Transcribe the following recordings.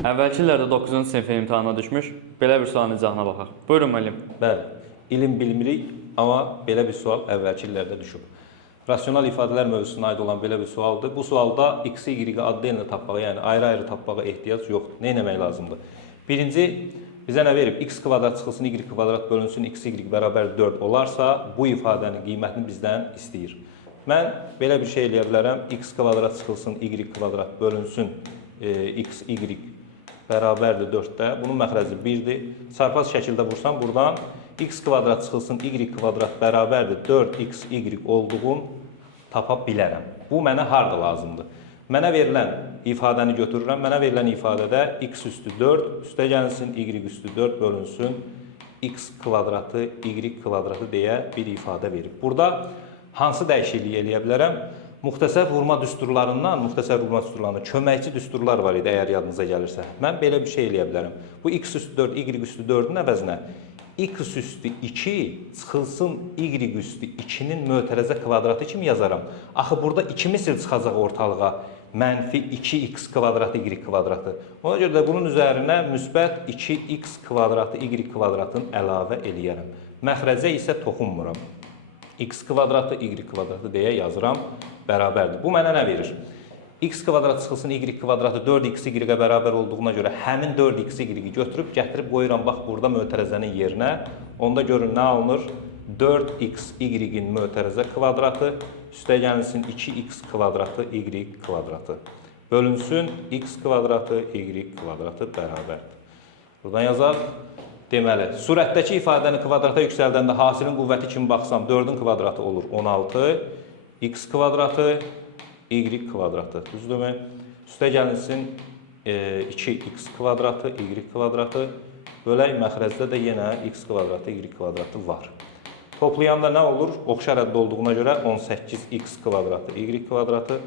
Əvvəlki illərdə 9-cu sinif imtahana düşmüş, belə bir sualın icahına baxaq. Buyurun müəllim. Bəli, ilim bilmirik, amma belə bir sual əvvəlki illərdə düşüb. Rasional ifadələr mövzusuna aid olan belə bir sualdır. Bu sualda x, y adlı tapmağa, yəni ayrı-ayrı tapmağa ehtiyac yoxdur. Nə etmək lazımdır? Birinci, bizə nə verib? X kvadrat çıxılsın, y kvadrat bölünsün, x, y bərabər 4 olarsa, bu ifadənin qiymətini bizdən istəyir. Mən belə bir şey eləyə bilərəm. X kvadrat çıxılsın, y kvadrat bölünsün, x, y bərabərdir 4-də. Bunun məxrəci 1-dir. Çarpaz şəkildə vursam, buradan x kvadrat çıxılsın, y kvadrat bərabərdir 4x, y olduğun tapa bilərəm. Bu mənə harada lazımdır? Mənə verilən ifadəni götürürəm. Mənə verilən ifadədə x üstü 4, üstə gəlsin, y üstü 4 bölünsün, x kvadratı, y kvadratı deyə bir ifadə verib. Burada hansı dəyişikliyi eləyə bilərəm? Müxtəsər vurma düsturlarından, köməkçi düsturlar var idi, əgər yadınıza gəlirsə. Mən belə bir şey eləyə bilərəm. Bu x üstü 4, y üstü 4-ün əvəzinə x üstü 2 çıxılsın, y üstü 2-nin mötərəzə kvadratı kimi yazaram. Axı burada 2 misl çıxacaq ortalığa. Mənfi 2x kvadratı, y kvadratı. Ona görə də bunun üzərinə müsbət 2x kvadratı, y kvadratını əlavə eləyərəm. Məxrəcə isə toxunmuram. X kvadratı, y kvadratı deyə yazıram, bərabərdir. Bu mənə nə verir? X kvadrat çıxılsın, y kvadratı 4x, y-ə bərabər olduğuna görə həmin 4x, y-i götürüb, gətirib qoyuram, bax, burada mötərəzənin yerinə. Onda görün, nə alınır? 4x, y-in mötərəzə kvadratı, üstə gəlsin 2x kvadratı, y kvadratı. Bölünsün, x kvadratı, y kvadratı bərabərdir. Buradan yazaq. Deməli, surətdəki ifadəni kvadrata yüksəldəndə hasilin qüvvəti kimi baxsam, 4-ün kvadratı olur 16, x kvadratı, y kvadratı. Düzdürmü? Üstə gəlinsin 2x kvadratı, y kvadratı. Bölək məxrəcdə də yenə x kvadratı, y kvadratı var. Toplayanda nə olur? Oxşar əddə olduğuna görə 18x kvadratı, y kvadratı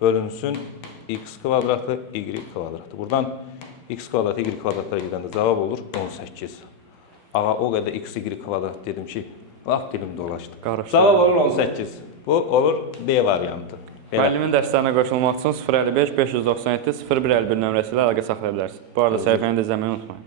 bölünsün x kvadratı, y kvadratı. Buradan x kvadratı, y kvadratlara gedəndə cavab olur 18. Ağa, o qədər x, y kvadrat dedim ki, vaxt dilim dolaşdı. Cavab olur 18. Bu olur D variantı. Müəllimin dərslərinə qoşulmaq üçün 055 597 0151 nömrəsi ilə əlaqə saxlaya bilərsiniz. Bu arada səhifəni də izləməyi unutmayın.